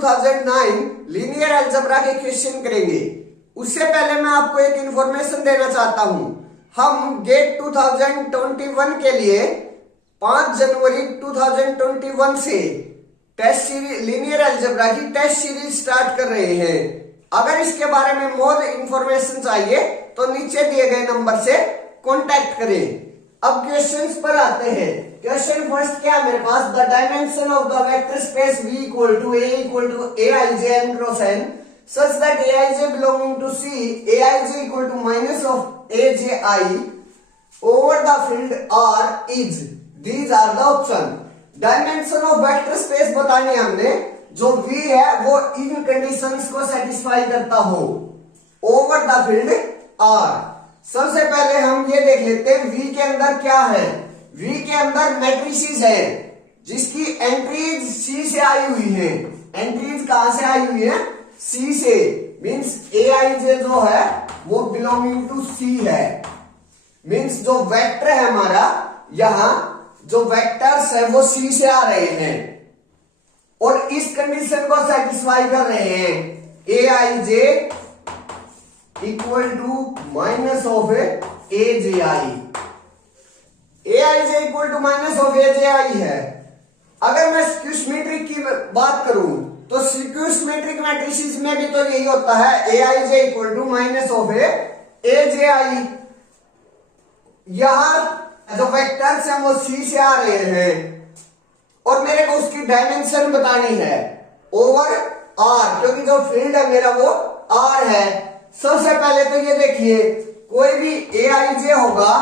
2009 linear algebra के question करेंगे। उससे पहले मैं आपको एक इंफॉर्मेशन देना चाहता हूं। हम गेट 2021 के लिए 5 जनवरी 2021 से टेस्ट सीरीज लीनियर अलजेब्रा की टेस्ट सीरीज स्टार्ट कर रहे हैं। अगर इसके बारे में मोर इंफॉर्मेशन चाहिए तो नीचे दिए गए नंबर से कांटेक्ट करें। अब क्वेश्चंस पर आते हैं। क्वेश्चन फर्स्ट क्या है मेरे पास, the dimension of the vector space V equal to Aij n cross n such that Aij belonging to C, Aij equal to minus of Aj over the field R is, these are the option। Dimension of vector space बतानी है हमने, जो V है वो इन conditions को satisfy करता हो over the field R। सबसे पहले हम ये देख लेते हैं V के अंदर क्या है। V के अंदर मैट्रिसेस है जिसकी एंट्रीज C से आई हुई है। एंट्रीज कहां से आई हुई है? C से, मींस Aij जो है वो बिलोंगिंग टू C है। मींस जो वेक्टर है हमारा, यहां जो वेक्टर्स है वो C से आ रहे हैं और इस कंडीशन को सेटिस्फाई कर रहे हैं। Aij equal to minus of Aj। Aij equal to minus of Aj है। अगर मैं स्क्यू सिमेट्रिक की बात करूं तो स्क्यू सिमेट्रिक मैट्रिसेस में भी तो यही होता है, Aij equal to minus of Aj। यहां जो वेक्टर्स हैं वो C से आ रहे हैं और मेरे को उसकी डायमेंशन बतानी है ओवर R, क्योंकि जो फील्ड है मेरा वो R है। सबसे पहले तो ये देखिए, कोई भी Aij होगा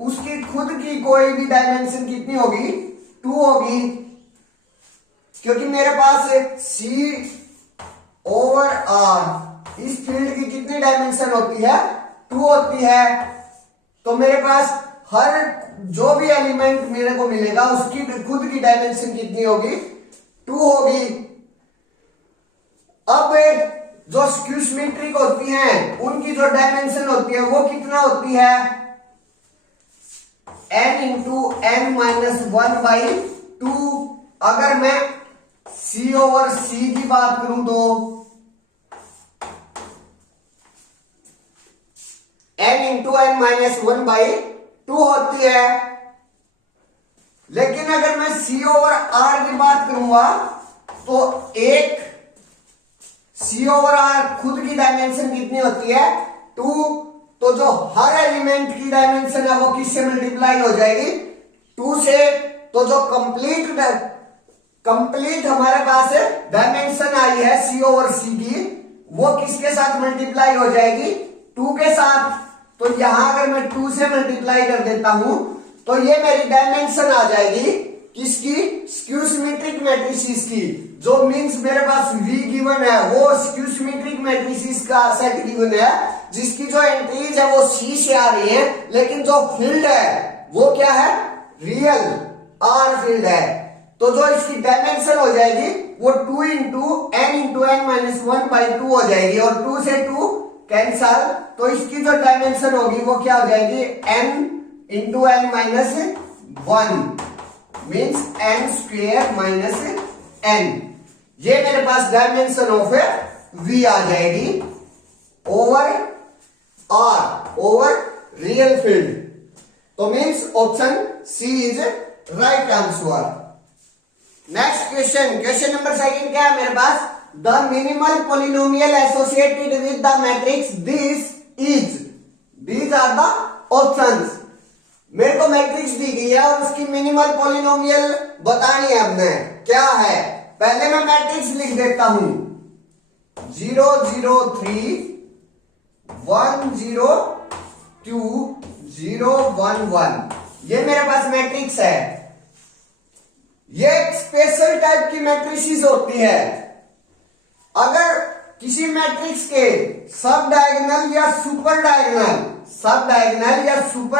उसकी खुद की कोई भी डायमेंशन कितनी होगी? 2 होगी, क्योंकि मेरे पास C ओवर R, इस फील्ड की कितनी डायमेंशन होती है? 2 होती है। तो मेरे पास हर जो भी एलिमेंट मेरे को मिलेगा उसकी खुद की डायमेंशन कितनी होगी? 2 होगी। अब जो स्क्यू सिमेट्रिक होती हैं उनकी जो डायमेंशन होती है वो कितना होती है? n into n minus 1/2। अगर मैं C ओवर C की बात करूं तो n इंटू n माइनस 1/2 होती है। लेकिन अगर मैं C ओवर R की बात करूंगा तो एक C ओवर R खुद की डायमेंशन कितनी होती है? 2। तो जो हर एलिमेंट की डायमेंशन है वो किससे मल्टीप्लाई हो जाएगी? 2 से। तो जो कंप्लीट हमारे पास डायमेंशन आई है C ओवर C की, वो किसके साथ मल्टीप्लाई हो जाएगी? 2 के साथ। तो यहां अगर मैं 2 से मल्टीप्लाई कर देता हूं तो ये मेरी डायमेंशन आ जाएगी किसकी? स्क्यू सिमेट्रिक मैट्रिसेस की। जो मींस मेरे पास V गिवन है वो स्क्यू सिमेट्रिक मैट्रिसेस का सेट गिवन है जिसकी जो एंट्रीज है वो C से आ रही है, लेकिन जो फील्ड है वो क्या है? रियल R फील्ड है। तो जो इसकी डायमेंशन हो जाएगी वो 2 इंटू n माइनस 1/2 हो जाएगी और 2 से 2 कैंसल। तो इसकी जो डायमेंशन होगी वो क्या हो जाएगी? n into n minus 1 means n square minus n। ये मेरे पास डायमेंशन ऑफ V आ जाएगी over R, over real field. तो means option C is right answer. Next question, question number 2 क्या है मेरे पास, the minimal polynomial associated with the matrix this is, these are the options. मेरे को matrix दी गई है और उसकी मिनिमल पॉलिनोमियल बतानी है हमने। क्या है? पहले मैं मैट्रिक्स लिख देता हूं, 0 0 3 1 0 2 0 1 1। ये मेरे पास मैट्रिक्स है। ये एक स्पेशल टाइप की मैट्रिसेस होती है। अगर किसी मैट्रिक्स के सब डायगोनल या सुपर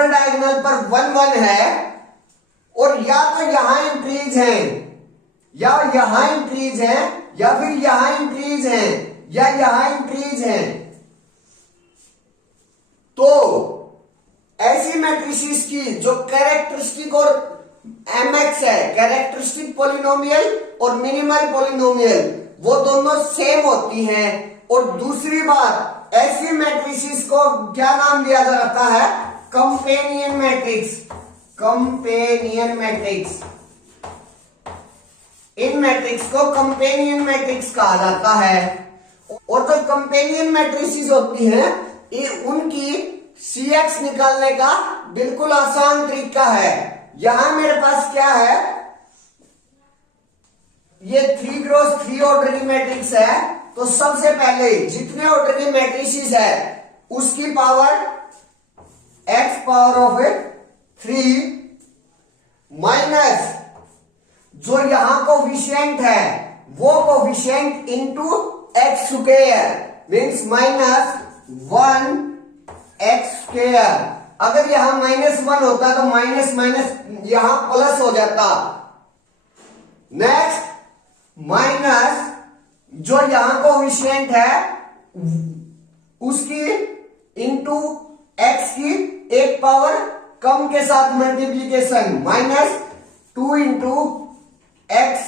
डायगोनल पर 1 1 है और या तो यहां एंट्रीज हैं या यहां एंट्रीज हैं या फिर यहां एंट्रीज हैं या यहां एंट्रीज हैं, तो ऐसी मैट्रिसेस की जो कैरेक्टरिस्टिक और mx है कैरेक्टरिस्टिक पोलिनोमियल और मिनिमल पोलिनोमियल, वो दोनों सेम होती हैं। और दूसरी बात, ऐसी मैट्रिसेस को क्या नाम दिया जाता है? Companion matrix. कंपेनियन मैट्रिक्स, इन मैट्रिक्स को कंपेनियन मैट्रिक्स कहा जाता है। और जो कंपेनियन मैट्रिसेस होती हैं, ये उनकी CX निकालने का बिल्कुल आसान तरीका है। यहां मेरे पास क्या है, ये 3x3 ऑर्डर की मैट्रिक्स है। तो सबसे पहले जितने ऑर्डर की मैट्रिसेस है उसकी power x power of 3 minus जो यहां कोफिशिएंट है वो coefficient into x square means minus 1 x square. अगर यहां -1 होता तो माइनस माइनस यहां प्लस हो जाता। नेक्स्ट माइनस जो यहां कोफिशिएंट है उसकी इंटू एक्स की एक पावर कम के साथ मल्टीप्लीकेशन -2 इंटू एक्स।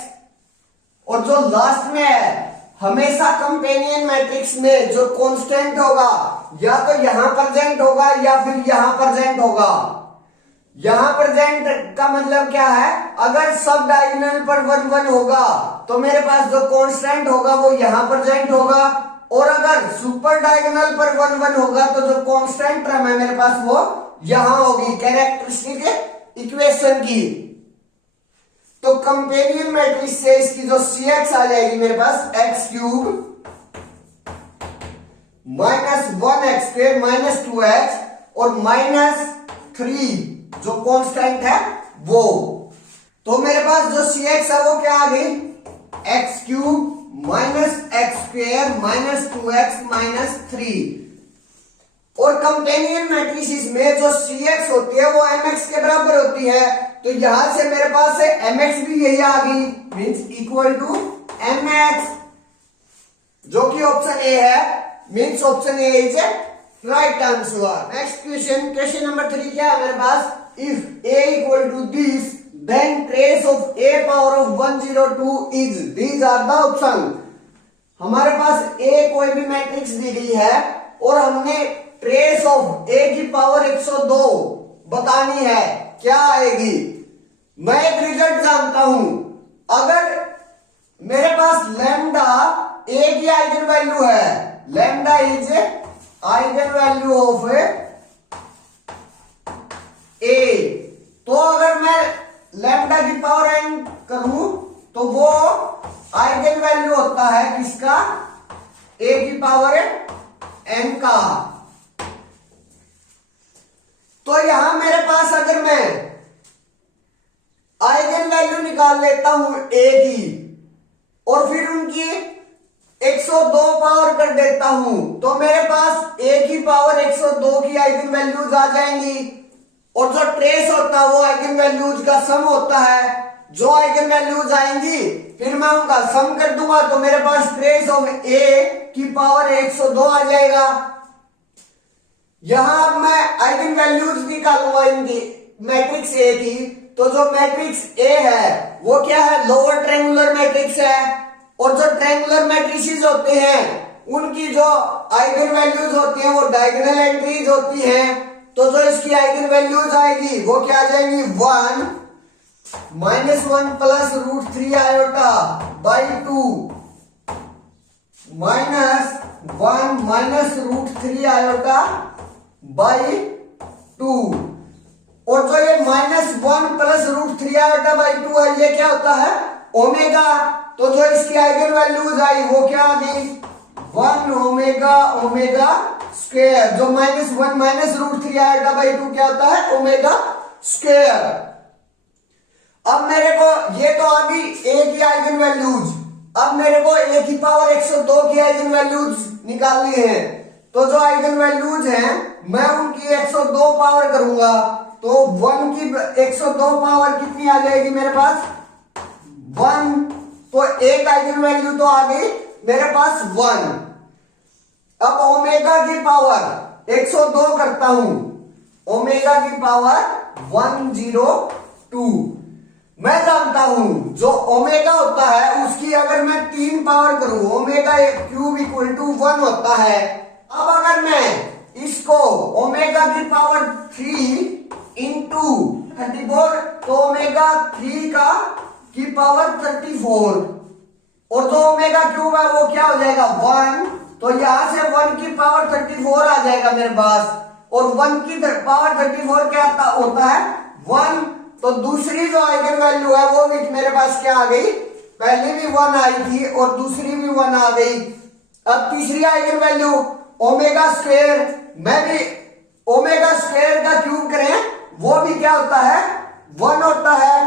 और जो लास्ट में है, हमेशा कंपेनियन मैट्रिक्स में जो कांस्टेंट होगा या तो यहां प्रेजेंट होगा या फिर यहां प्रेजेंट होगा। यहां प्रेजेंट का मतलब क्या है, अगर सब डायगोनल पर 1 1 होगा तो मेरे पास जो कांस्टेंट होगा वो यहां प्रेजेंट होगा। और अगर सुपर डायगोनल पर 1 1 होगा तो जो कांस्टेंट टर्म है मेरे पास वो यहां होगी कैरेक्टरिस्टिक इक्वेशन की। तो कंपेनियन मैट्रिक्स से इसकी जो CX आ जाएगी मेरे पास x³ -1x² -2x और -3 जो कांस्टेंट है वो। तो मेरे पास जो CX है वो क्या आ गई, x³ -x² -2x -3। और कंपेनियन मैट्रिसेस में जो CX होती है वो mx के बराबर होती है। तो यहां से मेरे पास है mx भी यही आ गई मीन्स इक्वल टू mx, जो कि ऑप्शन ए है means option A is right answer. Next question, question number 3 क्या है मेरे पास, if a equal to this then trace of a power of 102 is, these are the option. हमारे पास a कोई भी मैट्रिक्स दी गई है और हमने ट्रेस ऑफ a की पावर 102 बतानी है, क्या आएगी। मैं एक रिजल्ट जानता हूं, अगर मेरे पास लैम्डा a की आइगन वैल्यू है, lambda is eigen value of a, तो अगर मैं लैम्डा की पावर n करूं तो वो आइगन वैल्यू होता है किसका, a की पावर n का। तो यहां मेरे पास अगर मैं आइगन वैल्यू निकाल लेता हूं a की और फिर उनकी 102 पावर कर देता हूं तो मेरे पास a की पावर 102 की आइगन वैल्यूज आ जाएंगी। और जो ट्रेस होता है वो आइगन वैल्यूज का सम होता है। जो आइगन वैल्यूज आएंगी फिर मैं उनका सम कर दूंगा तो मेरे पास ट्रेस ऑफ a की पावर 102 आ जाएगा। यहां अब मैं आइगन वैल्यूज निकालूंगा इनकी मैट्रिक्स A की। तो जो मैट्रिक्स A है वो क्या है, लोअर ट्रायंगुलर मैट्रिक्स है। और जो ट्रायंगुलर मैट्रिसेस होते हैं उनकी जो आइगन वैल्यूज होती हैं वो डायगोनल एंट्रीज होती हैं। तो जो इसकी आइगन वैल्यूज आएगी वो क्या आ जाएंगी, 1 -1 plus √3 iota by 2 -1 minus √3 iota by 2। और जो ये -1 प्लस √3 आयोटा बाई 2 है ये क्या होता है, ओमेगा। तो जो इसकी आइगन वैल्यूज आई वो क्या आ गई, 1 ओमेगा ओमेगा स्क्वायर। जो -1 माइनस √3 आयोटा बाई 2 क्या होता है, ओमेगा स्क्वायर। अब मेरे को ये तो आ गई a की आइगन वैल्यूज। अब मेरे को a की पावर 102 की आइगन वैल्यूज निकालनी है। तो जो आइगन वैल्यूज हैं मैं उनकी 102 पावर करूंगा तो 1 की 102 पावर कितनी आ जाएगी मेरे पास, 1। तो एक आइगन वैल्यू तो आ गई मेरे पास 1। अब ओमेगा की पावर 102 करता हूं, ओमेगा की पावर 102। मैं जानता हूं जो ओमेगा होता है उसकी अगर मैं 3 पावर करूं, ओमेगा क्यूब इक्वल टू 1 होता है। अब अगर मैं इसको ओमेगा की पावर 3 इंटू 34, तो ओमेगा 3 का की पावर 34, और जो ओमेगा क्यूब है वो क्या हो जाएगा 1, तो यहां से 1 की पावर 34 आ जाएगा मेरे पास, और 1 की पावर 34 क्या होता है 1, तो दूसरी जो आइगन वैल्यू है वो भी मेरे पास क्या आ गई, पहले भी 1 आई थी और दूसरी भी 1 आ गई। अब तीसरी आइगन वैल्यू ओमेगा स्क्वायर, मैं भी ओमेगा स्क्वायर का क्यूब करें वो भी क्या होता है 1 होता है,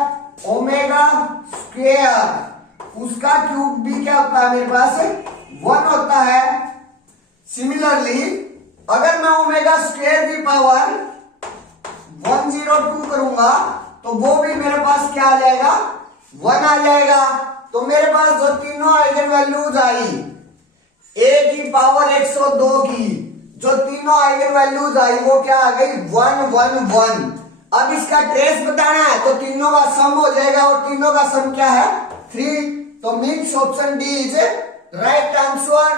ओमेगा स्क्वायर उसका क्यूब भी क्या होता है मेरे पास 1 होता है। सिमिलरली अगर मैं ओमेगा स्क्वायर की पावर 102 करूंगा तो वो भी मेरे पास क्या आ जाएगा 1 आ जाएगा। तो मेरे पास जो तीनों आइगन वैल्यूज आई a की पावर 102 की, जो तीनों आइगन वैल्यूज आई वो क्या आ गई 1 1 1। अब इसका ट्रेस बताना है तो तीनों का सम हो जाएगा, और तीनों का सम क्या है 3, तो means option D is right answer.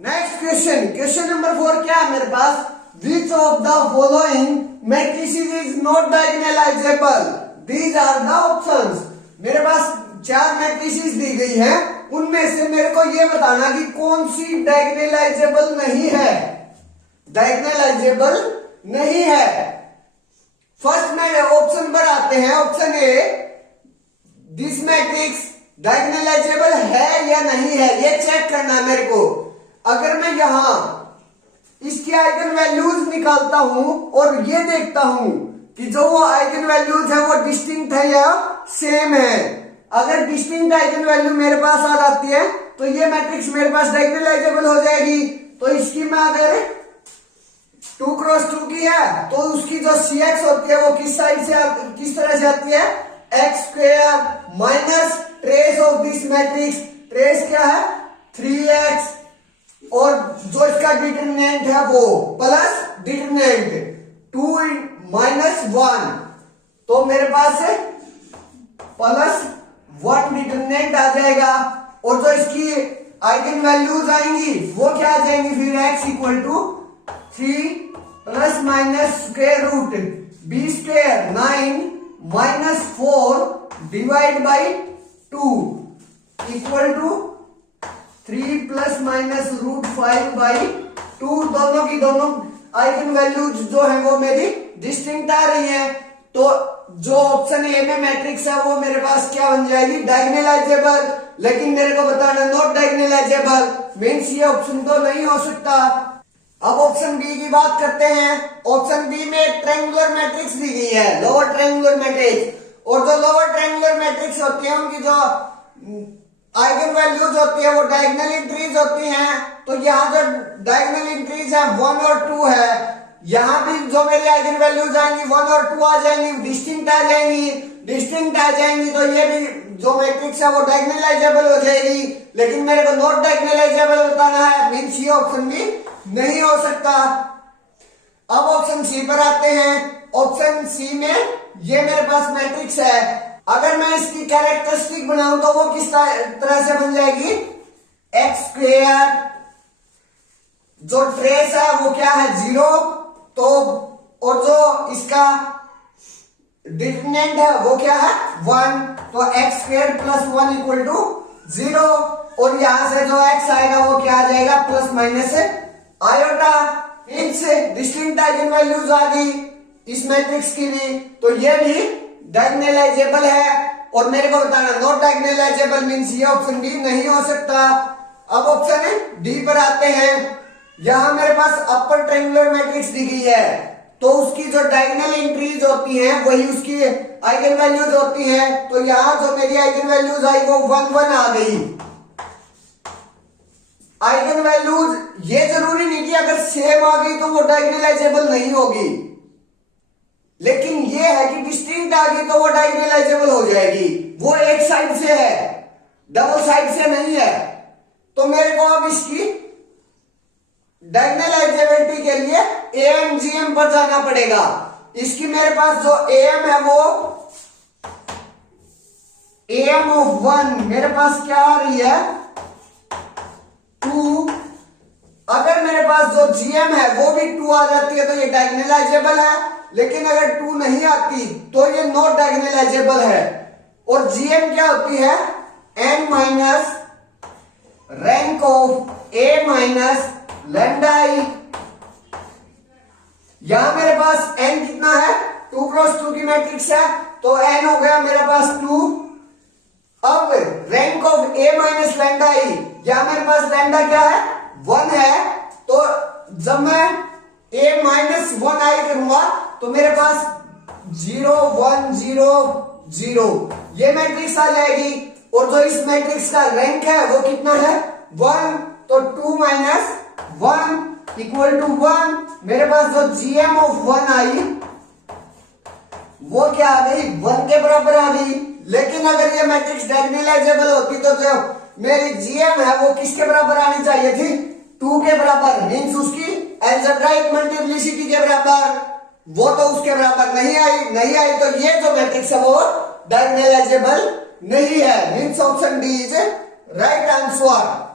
Next question, question number 4 क्या है मेरे पास, which of the following matrices is not diagonalizable? These are the options। मेरे पास 4 मैट्रिसेस दी गई है, उनमें से मेरे को ये बताना कि कौन सी डायगोनलाइजेबल नहीं है, डायगोनलाइजेबल नहीं है। फर्स्ट में ऑप्शन पर आते हैं, option A, this matrix diagonalisable है या नहीं है, ये चेक करना है मेरे को। अगर मैं यहां इसकी आइगन वैल्यूज निकालता हूं और ये देखता हूं कि जो वो आइगन वैल्यूज है वो डिस्टिंक्ट है या सेम है, अगर डिस्टिंक्ट आइगन वैल्यू मेरे पास आ जाती है तो ये मैट्रिक्स मेरे पास डायगोनलाइजेबल हो जाएगी। तो इसकी मैं अगर 2 क्रॉस 2 की है तो उसकी जो CX होती है वो किस साइड से किस तरह से आती है x square minus trace of this matrix, trace क्या है 3x, और जो इसका डिटरमिनेंट है वो प्लस डिटरमिनेंट 2 माइनस 1, तो मेरे पास प्लस 1 डिटरमिनेंट आ जाएगा, और जो इसकी आइगन वैल्यूज आएंगी वो क्या आ जाएंगी फिर x equal to 3 plus minus square root b square 9 minus 4 divide by 2 equal to 3 plus minus root 5 by 2। दोनों की दोनों आइगन वैल्यूज जो है वो मेरी डिस्टिंक्ट आ रही है, तो जो ऑप्शन ए में मैट्रिक्स है वो मेरे पास क्या बन जाएगी डायगोनलाइजेबल। लेकिन मेरे को बताना नॉट डायगोनलाइजेबल, मींस ये ऑप्शन तो नहीं हो सकता। अब ऑप्शन बी की बात करते हैं। ऑप्शन बी में एक ट्रायंगुलर मैट्रिक्स दी गई है, लोअर ट्रायंगुलर मैट्रिक्स, और जो लोअर ट्रायंगुलर मैट्रिक्स होती है उनकी जो आइगन वैल्यूज होती है वो डायगोनल इंक्रीज होती हैं। तो यहाँ जो डायगोनल इंक्रीज है 1 और 2 है, यहाँ भी जो मेरी आइगन वैल्यूज आएंगी 1 और 2 आ जाएंगी, डिस्टिंक्ट आ जाएंगी, डिस्टिंक्ट आ जाएंगी, तो ये भी जो मैट्रिक्स है वो डायगोनलाइजेबल हो जाएगी। लेकिन मेरे को नॉट डायगोनलाइजेबल बताना है, मींस ये ऑप्शन भी नहीं हो सकता। अब ऑप्शन सी पर आते हैं। ऑप्शन सी में ये मेरे पास मैट्रिक्स है, अगर मैं इसकी कैरेक्टरिस्टिक बनाऊं तो वो किस तरह से बन जाएगी x स्क्वायर, जो ट्रेस है वो क्या है 0, तो और जो इसका डिटरमिनेंट है वो क्या है 1, तो x square plus 1 equal to 0, और यहां से जो x आएगा वो क्या आ जाएगा प्लस माइनस आयोटा। इनसे डिस्टिंक्ट आइगन वैल्यूज आ गई इस मैट्रिक्स की भी, तो ये भी डायगोनलाइजेबल है, और मेरे को बताना नॉट डायगोनलाइजेबल मींस ये ऑप्शन डी नहीं हो सकता। अब ऑप्शन डी पर आते हैं। यहां मेरे पास अपर ट्रायंगुलर मैट्रिक्स दी गई है, तो उसकी जो डायगोनल एंट्रीज होती हैं वही उसकी आइगन वैल्यूज होती हैं। तो यहां जो मेरी आइगन वैल्यूज आई वो 1 1 आ गई। आइगन वैल्यूज ये जरूरी नहीं कि अगर सेम आ गई तो वो डायगोनलाइजेबल नहीं होगी, लेकिन ये है कि डिस्टिंक्ट आ गई तो वो डायगोनलाइजेबल हो जाएगी, वो एक साइड से है डबल साइड से नहीं है। तो मेरे को अब इसकी डायगोनलाइजेबिलिटी के लिए एम जीएम पर जाना पड़ेगा। इसकी मेरे पास जो एम है वो am ऑफ 1 मेरे पास क्या आ रही है 2। अगर मेरे पास जो gm है वो भी 2 आ जाती है तो ये डायगोनलाइजेबल है, लेकिन अगर 2 नहीं आती तो ये नॉट डायगोनलाइजेबल है। और gm क्या होती है n minus rank of a minus lambda i। यहां मेरे पास n कितना है 2 क्रॉस 2 की मैट्रिक्स है तो n हो गया मेरे पास 2। अब rank of a minus lambda i, यहां मेरे पास लैम्डा क्या है 1 है, तो जब मैं a माइनस 1 i करूंगा तो मेरे पास 0 1 0 0 ये मैट्रिक्स आ जाएगी। और जो इस मैट्रिक्स का रैंक है वो कितना है 1, तो 2 माइनस 1 इक्वल टू 1। मेरे पास जो gm ऑफ 1 आई वो क्या आ गई 1 के बराबर आ गई। लेकिन अगर ये मैट्रिक्स डायगोनलाइजेबल होती तो जो मेरी gm है वो किसके बराबर आनी चाहिए थी 2 के बराबर, मींस उसकी अलजेब्राइक मल्टीप्लिसिटी के बराबर। वो तो उसके बराबर नहीं आई तो ये जो मैट्रिक्स है वो डायगोनलाइजेबल नहीं है। Means option D is right answer.